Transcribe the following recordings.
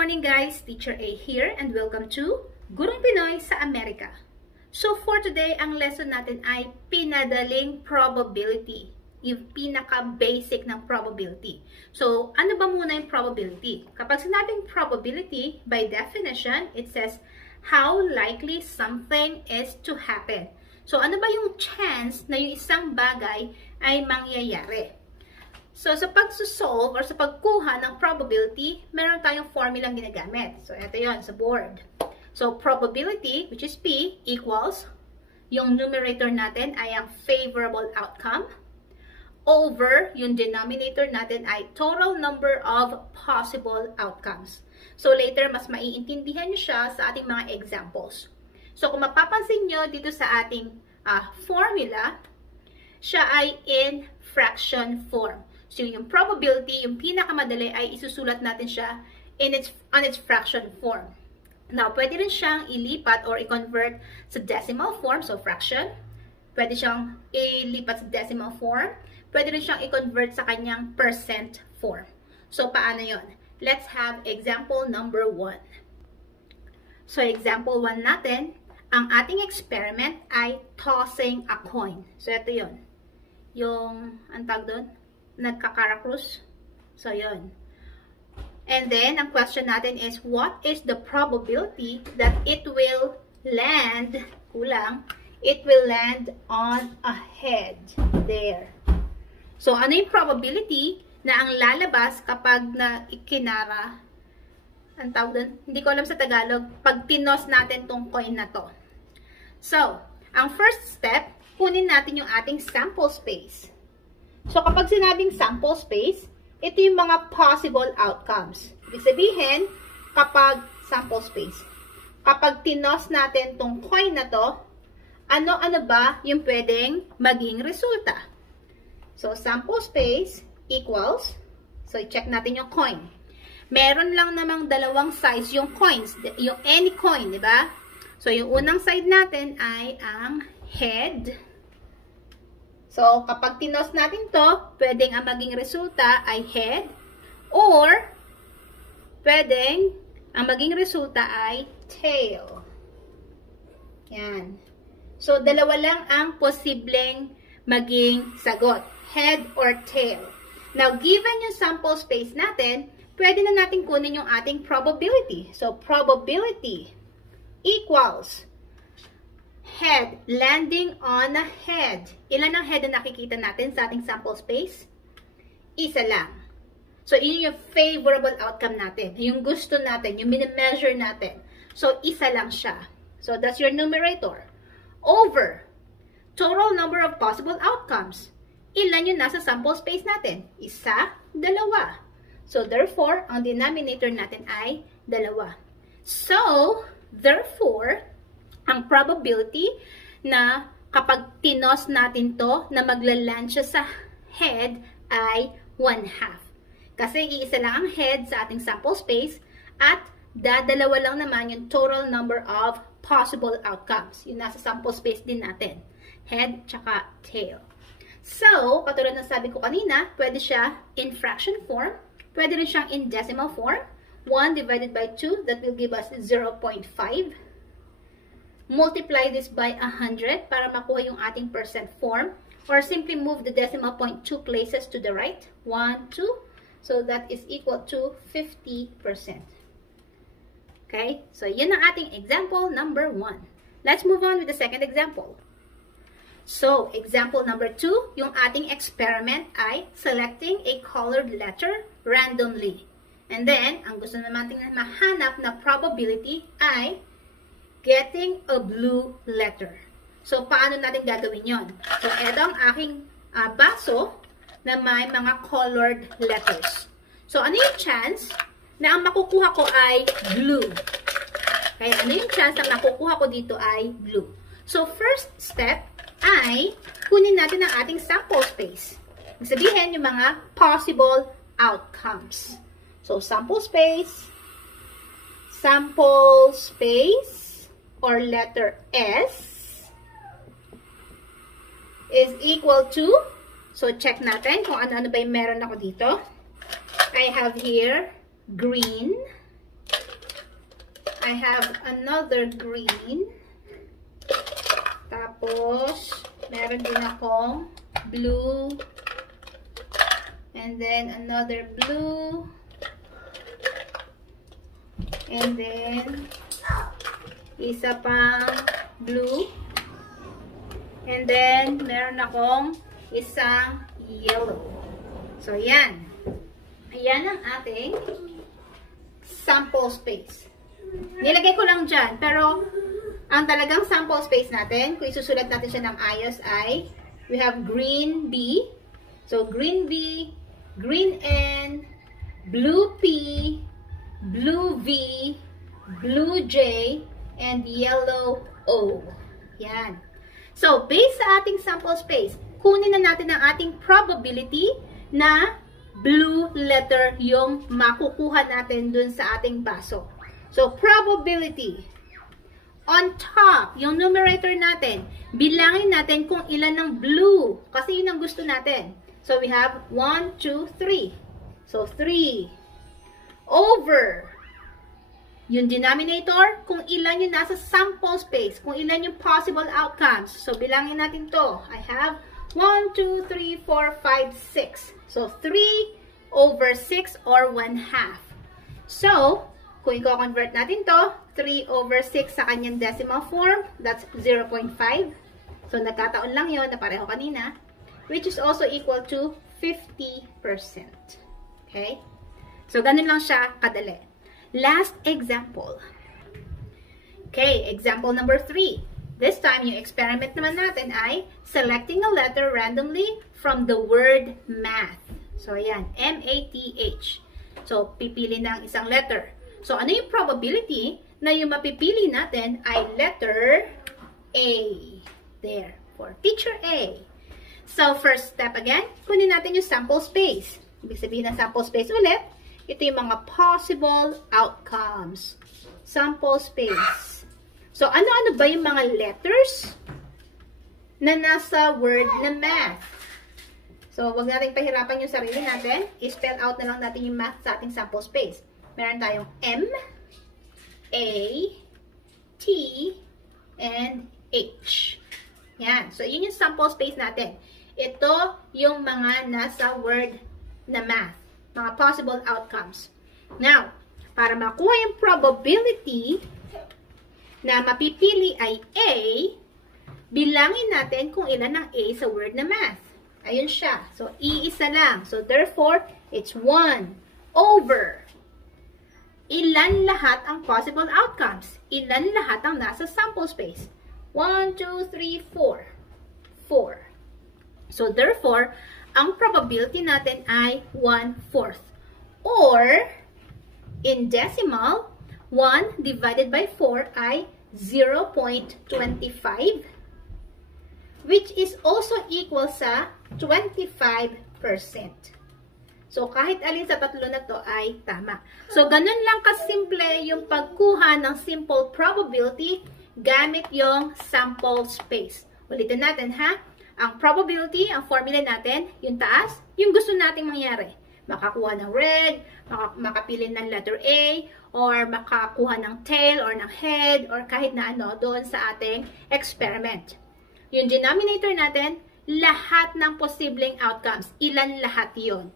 morning guys, Teacher A here and welcome to Gurong Pinoy sa Amerika. So for today, ang lesson natin ay pinadaling probability. Yung pinaka-basic ng probability. So ano ba muna yung probability? Kapag sinabing probability, by definition, it says how likely something is to happen. So ano ba yung chance na yung isang bagay ay mangyayari? So, sa pagsusolve or sa pagkuha ng probability, meron tayong formulang ginagamit. So, ito yon sa board. So, probability, which is P, equals, yung numerator natin ay ang favorable outcome, over, yung denominator natin ay total number of possible outcomes. So, later, mas maiintindihan nyo siya sa ating mga examples. So, kung mapapansin nyo dito sa ating formula, siya ay in fraction form. So, yung probability, yung pinakamadali ay isusulat natin siya on its fraction form. Now, pwede rin siyang ilipat or i-convert sa decimal form, so fraction. Pwede siyang ilipat sa decimal form. Pwede rin siyang i-convert sa kanyang percent form. So, paano yon? Let's have example number 1. So, example 1 natin, ang ating experiment ay tossing a coin. So, ito yon. Yung, ang tawag doon? Nagkakarakrus. So, yun. And then, ang question natin is, what is the probability that it will land, it will land on a head. There. So, ano yung probability na ang lalabas kapag na ikinara, ang tawag doon, hindi ko alam sa Tagalog, pag tinos natin tong coin na to. So, ang first step, kunin natin yung ating sample space. So, kapag sinabing sample space, ito yung mga possible outcomes. Ibig sabihin, kapag sample space, kapag tinos natin tong coin na to, ano-ano ba yung pwedeng maging resulta? So, sample space equals, so, check natin yung coin. Meron lang namang dalawang sides yung coins, yung any coin, di ba? So, yung unang side natin ay ang head. So, kapag tinos natin to, pwedeng ang maging resulta ay head or pwedeng ang maging resulta ay tail. Yan. So, dalawa lang ang posibleng maging sagot. Head or tail. Now, given yung sample space natin, pwede na natin kunin yung ating probability. So, probability equals head, landing on a head. Ilan ang head na nakikita natin sa ating sample space? Isa lang. So, yun yung favorable outcome natin. Yung gusto natin, yung mini-measure natin. So, isa lang siya. So, that's your numerator. Over, total number of possible outcomes. Ilan yung nasa sample space natin? Isa, dalawa. So, therefore, ang denominator natin ay dalawa. So, therefore, ang probability na kapag tinos natin to na maglaland siya sa head ay 1/2. Kasi iisa lang ang head sa ating sample space at dadalawa lang naman yung total number of possible outcomes. Yung nasa sample space din natin. Head tsaka tail. So, katulad ng sabi ko kanina, pwede siya in fraction form. Pwede rin siyang in decimal form. 1 divided by 2, that will give us 0.5. Multiply this by 100 para makuha yung ating percent form. Or simply move the decimal point 2 places to the right. 1, 2. So that is equal to 50%. Okay? So yun ang ating example number 1. Let's move on with the second example. So, example number 2, yung ating experiment ay selecting a colored letter randomly. And then, ang gusto naman natin mahanap na probability ay getting a blue letter. So, paano natin gagawin yon? So, ito ang aking baso na may mga colored letters. So, ano yung chance na ang makukuha ko ay blue? Kaya, ano yung chance na makukuha ko dito ay blue? So, first step ay kunin natin ang ating sample space. Sabihin yung mga possible outcomes. So, sample space, or letter S is equal to, so check natin kung ano-ano ba yung meron ako dito. I have here green, I have another green. Tapos, meron din akong blue. And then, another blue. And then, isa pang blue. And then, meron akong isang yellow. So, yan. Ayan ang ating sample space. Nilagay ko lang dyan. Pero, ang talagang sample space natin, kung isusulat natin siya ng ayos ay, we have green B. So, green B, green N, blue P, blue V, blue J, and yellow O. Yan. So, based sa ating sample space, kunin na natin ang ating probability na blue letter yung makukuha natin dun sa ating baso. So, probability. On top, yung numerator natin, bilangin natin kung ilan ng blue. Kasi yun ang gusto natin. So, we have 1, 2, 3. So, 3. Over. Yung denominator, kung ilan yung nasa sample space. Kung ilan yung possible outcomes. So, bilangin natin to. I have 1, 2, 3, 4, 5, 6. So, 3 over 6 or 1/2. So, kung i-convert natin to, 3 over 6 sa kanyang decimal form, that's 0.5. So, nagkataon lang yon na pareho kanina, which is also equal to 50%. Okay? So, ganun lang siya kadali. Last example. Okay, example number 3. This time, yung experiment naman natin ay selecting a letter randomly from the word math. So, ayan, M-A-T-H. So, pipili ng isang letter. So, ano yung probability na yung mapipili natin ay letter A. There, for teacher A. So, first step again, kunin natin yung sample space. Ibig sabihin ng sample space ulit, ito yung mga possible outcomes. Sample space. So, ano-ano ba yung mga letters na nasa word na math? So, wag natin pahirapan yung sarili natin. I-spell out na lang natin yung math sa ating sample space. Meron tayong M, A, T, and H. Yan. So, yun yung sample space natin. Ito yung mga nasa word na math. Mga possible outcomes. Now, para makuha yung probability na mapipili ay A, bilangin natin kung ilan ang A sa word na math. Ayun siya. So, iisa lang. So, therefore, it's 1 over. Ilan lahat ang possible outcomes? Ilan lahat ang nasa sample space? 1, 2, 3, 4. 4. So, therefore, ang probability natin ay 1/4. Or, in decimal, 1 divided by 4 ay 0.25, which is also equal sa 25%. So, kahit alin sa tatlo na to ay tama. So, ganun lang kasimple yung pagkuha ng simple probability gamit yung sample space. Ulitin natin, ha? Ang probability, ang formula natin, yung taas, yung gusto nating mangyari. Makakuha ng red, makapili ng letter A, or makakuha ng tail or ng head, or kahit na ano doon sa ating experiment. Yung denominator natin, lahat ng posibleng outcomes. Ilan lahat yon.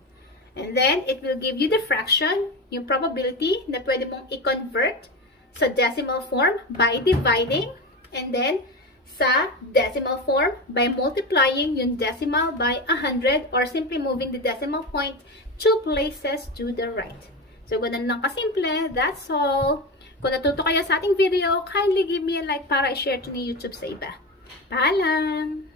And then, it will give you the fraction, yung probability na pwede mong i-convert sa decimal form by dividing, and then sa decimal form by multiplying yung decimal by 100 or simply moving the decimal point 2 places to the right. So, ganun lang kasimple. That's all. Kung natuto kayo sa ating video, kindly give me a like para i-share to ni YouTube sa iba. Paalam!